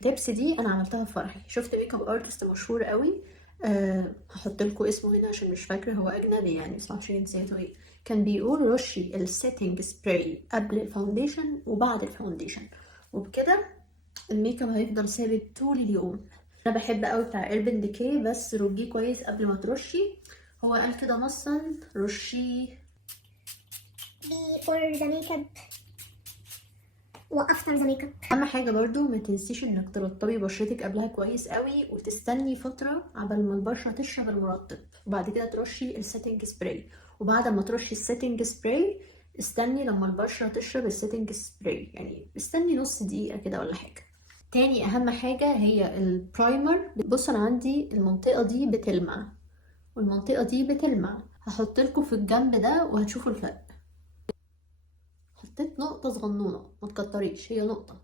التبس دي انا عملتها في فرحي. شفت ميك اب ارتست مشهور قوي، هحط لكم اسمه هنا عشان مش فاكره، هو اجنبي يعني بس معرفش نسيته ايه. كان بيقول رشي السيتنج سبراي قبل الفاونديشن وبعد الفاونديشن، وبكده الميك اب هيفضل ثابت طول اليوم. انا بحب قوي بتاع ايربن ديكي، بس رجيه كويس قبل ما ترشي. هو قال كده نصا رشيه before the makeup وافتر ذا ميك اب. اهم حاجه برضو ما تنسيش انك ترطبي بشرتك قبلها كويس قوي، وتستني فتره عبال ما البشره تشرب المرطب، وبعد كده ترشي السيتنج سبراي. وبعد ما ترشي السيتنج سبراي استني لما البشره تشرب السيتنج سبراي، يعني استني نص دقيقه كده ولا حاجه. تاني اهم حاجه هي البرايمر. بص انا عندي المنطقه دي بتلمع والمنطقه دي بتلمع، هحط لكم في الجنب ده وهتشوفوا الفرق. حطيت نقطه صغنونه، ما تكتريش، هي نقطه.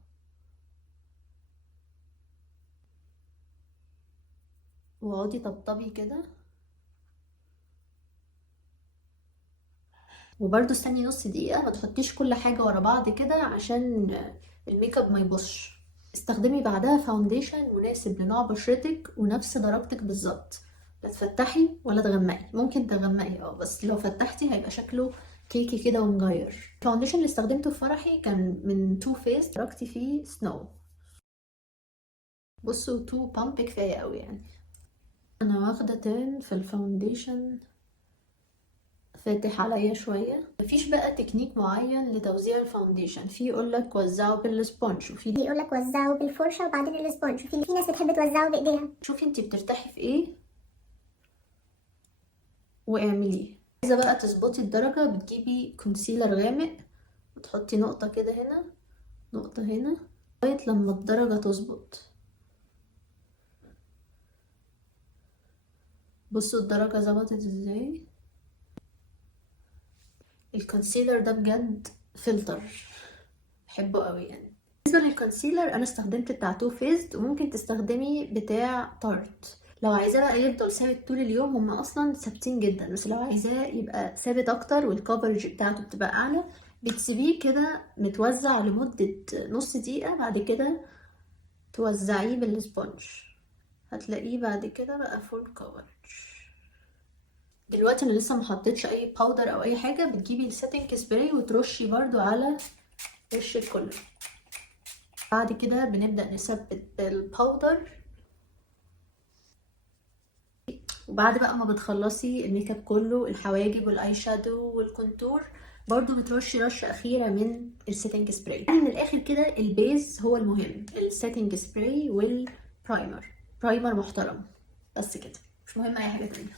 واقعدي طبطبي كده، وبرده استني نص دقيقة. ما تحطيش كل حاجة ورا بعض كده عشان الميك اب ما يبصش. استخدمي بعدها فاونديشن مناسب لنوع بشرتك ونفس درجتك بالظبط. لا تفتحي ولا تغمقي، ممكن تغمقي بس لو فتحتي هيبقى شكله كيكي كده ومغير. الفاونديشن اللي استخدمته في فرحي كان من تو فيس، درجتي فيه سنو. بصوا تو بامب كفاية قوي يعني. انا واخدة تان في الفاونديشن فاتح عليا شويه. مفيش بقى تكنيك معين لتوزيع الفاونديشن، في يقولك وزعه بالسبونج، وفي يقولك وزعه بالفرشه وبعدين الاسبونج، وفي ناس بتحب توزعه بايديها. شوفي انتي بترتاحي في ايه واعمليه. عايزه بقى تظبطي الدرجه، بتجيبي كونسيلر غامق وتحطي نقطه كده هنا، نقطه هنا، لغايه لما الدرجه تظبط. بصوا الدرجه ظبطت ازاي. الكونسيلر ده بجد فلتر، بحبه قوي يعني. بالنسبه للكونسيلر انا استخدمت بتاع تو فيزد، وممكن تستخدمي بتاع تارت. لو عايزاه بقى يفضل ثابت طول اليوم، هما اصلا ثابتين جدا، بس لو عايزاه يبقى ثابت اكتر والكفرج بتاعته بتبقى اعلى، بتسيبيه كده متوزع لمده نص دقيقه، بعد كده توزعيه بالسبونج، هتلاقيه بعد كده بقى فول كفرج. دلوقتي انا لسه محطتش اي باودر او اي حاجه، بتجيبي السيتنج سبراي وترشي برضو على وشك كله. بعد كده بنبدأ نثبت الباودر، وبعد بقى ما بتخلصي الميك اب كله، الحواجب والاي شادو والكونتور، برضو بترشي رشة أخيرة من السيتنج سبراي. يعني من الآخر كده البيز هو المهم، السيتنج سبراي والبرايمر، برايمر محترم، بس كده، مش مهم أي حاجة تانية.